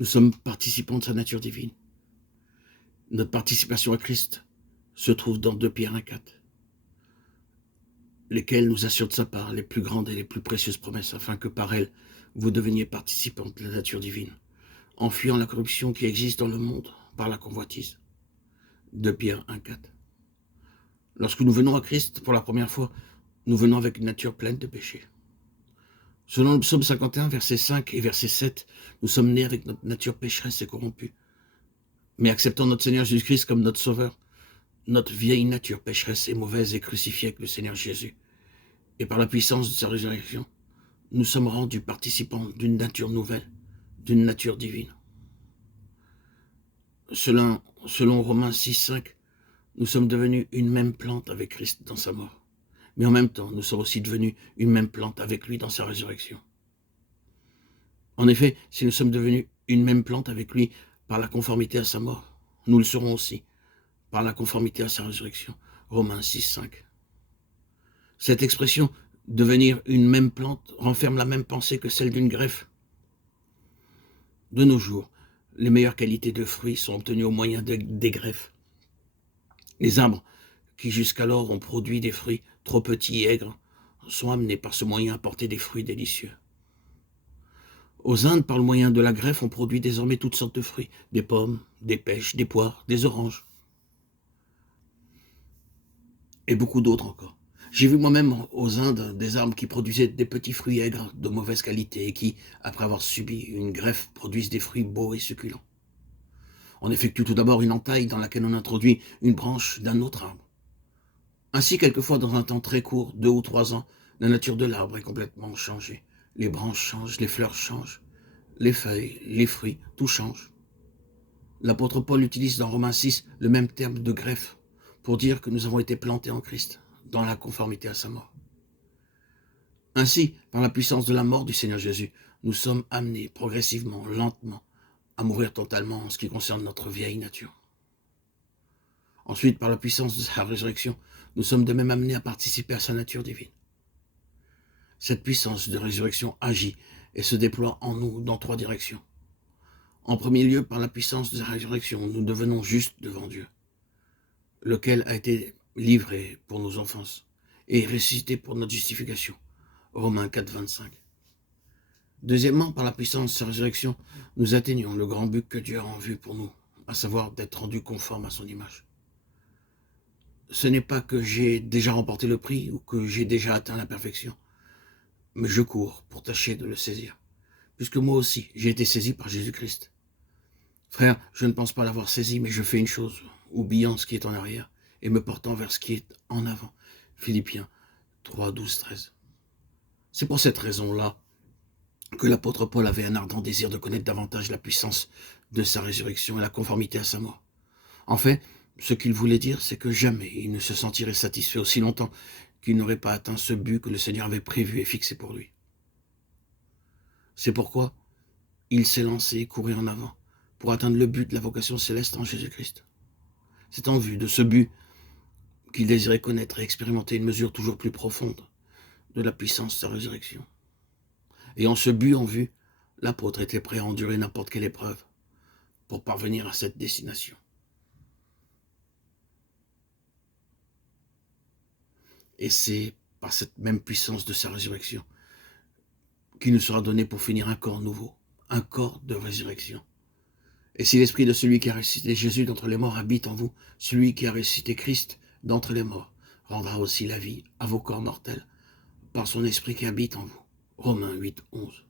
Nous sommes participants de sa nature divine. Notre participation à Christ se trouve dans 2 Pierre 1,4, lesquels nous assurent de sa part les plus grandes et les plus précieuses promesses, afin que par elles, vous deveniez participants de la nature divine, en fuyant la corruption qui existe dans le monde par la convoitise. 2 Pierre 1,4. Lorsque nous venons à Christ pour la première fois, nous venons avec une nature pleine de péché. Selon le psaume 51, verset 5 et verset 7, nous sommes nés avec notre nature pécheresse et corrompue. Mais acceptant notre Seigneur Jésus-Christ comme notre Sauveur, notre vieille nature pécheresse et mauvaise est crucifiée avec le Seigneur Jésus. Et par la puissance de sa résurrection, nous sommes rendus participants d'une nature nouvelle, d'une nature divine. Selon Romains 6, 5, nous sommes devenus une même plante avec Christ dans sa mort. Mais en même temps, nous sommes aussi devenus une même plante avec lui dans sa résurrection. En effet, si nous sommes devenus une même plante avec lui par la conformité à sa mort, nous le serons aussi par la conformité à sa résurrection. Romains 6, 5. Cette expression « devenir une même plante » renferme la même pensée que celle d'une greffe. De nos jours, les meilleures qualités de fruits sont obtenues au moyen des greffes. Les arbres qui jusqu'alors ont produit des fruits trop petits et aigres sont amenés par ce moyen à porter des fruits délicieux. Aux Indes, par le moyen de la greffe, on produit désormais toutes sortes de fruits, des pommes, des pêches, des poires, des oranges, et beaucoup d'autres encore. J'ai vu moi-même aux Indes des arbres qui produisaient des petits fruits aigres de mauvaise qualité et qui, après avoir subi une greffe, produisent des fruits beaux et succulents. On effectue tout d'abord une entaille dans laquelle on introduit une branche d'un autre arbre. Ainsi, quelquefois, dans un temps très court, 2 ou 3 ans, la nature de l'arbre est complètement changée. Les branches changent, les fleurs changent, les feuilles, les fruits, tout change. L'apôtre Paul utilise dans Romains 6 le même terme de greffe pour dire que nous avons été plantés en Christ, dans la conformité à sa mort. Ainsi, par la puissance de la mort du Seigneur Jésus, nous sommes amenés progressivement, lentement, à mourir totalement en ce qui concerne notre vieille nature. Ensuite, par la puissance de sa résurrection, nous sommes de même amenés à participer à sa nature divine. Cette puissance de résurrection agit et se déploie en nous dans 3 directions. En premier lieu, par la puissance de sa résurrection, nous devenons justes devant Dieu, lequel a été livré pour nos offenses et ressuscité pour notre justification. Romains 4, 25. Deuxièmement, par la puissance de sa résurrection, nous atteignons le grand but que Dieu a en vue pour nous, à savoir d'être rendus conformes à son image. Ce n'est pas que j'ai déjà remporté le prix ou que j'ai déjà atteint la perfection, mais je cours pour tâcher de le saisir, puisque moi aussi j'ai été saisi par Jésus-Christ. Frère, je ne pense pas l'avoir saisi, mais je fais une chose, oubliant ce qui est en arrière et me portant vers ce qui est en avant. Philippiens 3, 12, 13. C'est pour cette raison-là que l'apôtre Paul avait un ardent désir de connaître davantage la puissance de sa résurrection et la conformité à sa mort. En fait, ce qu'il voulait dire, c'est que jamais il ne se sentirait satisfait aussi longtemps qu'il n'aurait pas atteint ce but que le Seigneur avait prévu et fixé pour lui. C'est pourquoi il s'est lancé courir en avant pour atteindre le but de la vocation céleste en Jésus-Christ. C'est en vue de ce but qu'il désirait connaître et expérimenter une mesure toujours plus profonde de la puissance de sa résurrection. Ayant ce but en vue, l'apôtre était prêt à endurer n'importe quelle épreuve pour parvenir à cette destination. Et c'est par cette même puissance de sa résurrection qu'il nous sera donné pour finir un corps nouveau, un corps de résurrection. Et si l'esprit de celui qui a ressuscité Jésus d'entre les morts habite en vous, celui qui a ressuscité Christ d'entre les morts rendra aussi la vie à vos corps mortels par son esprit qui habite en vous. Romains 8, 11.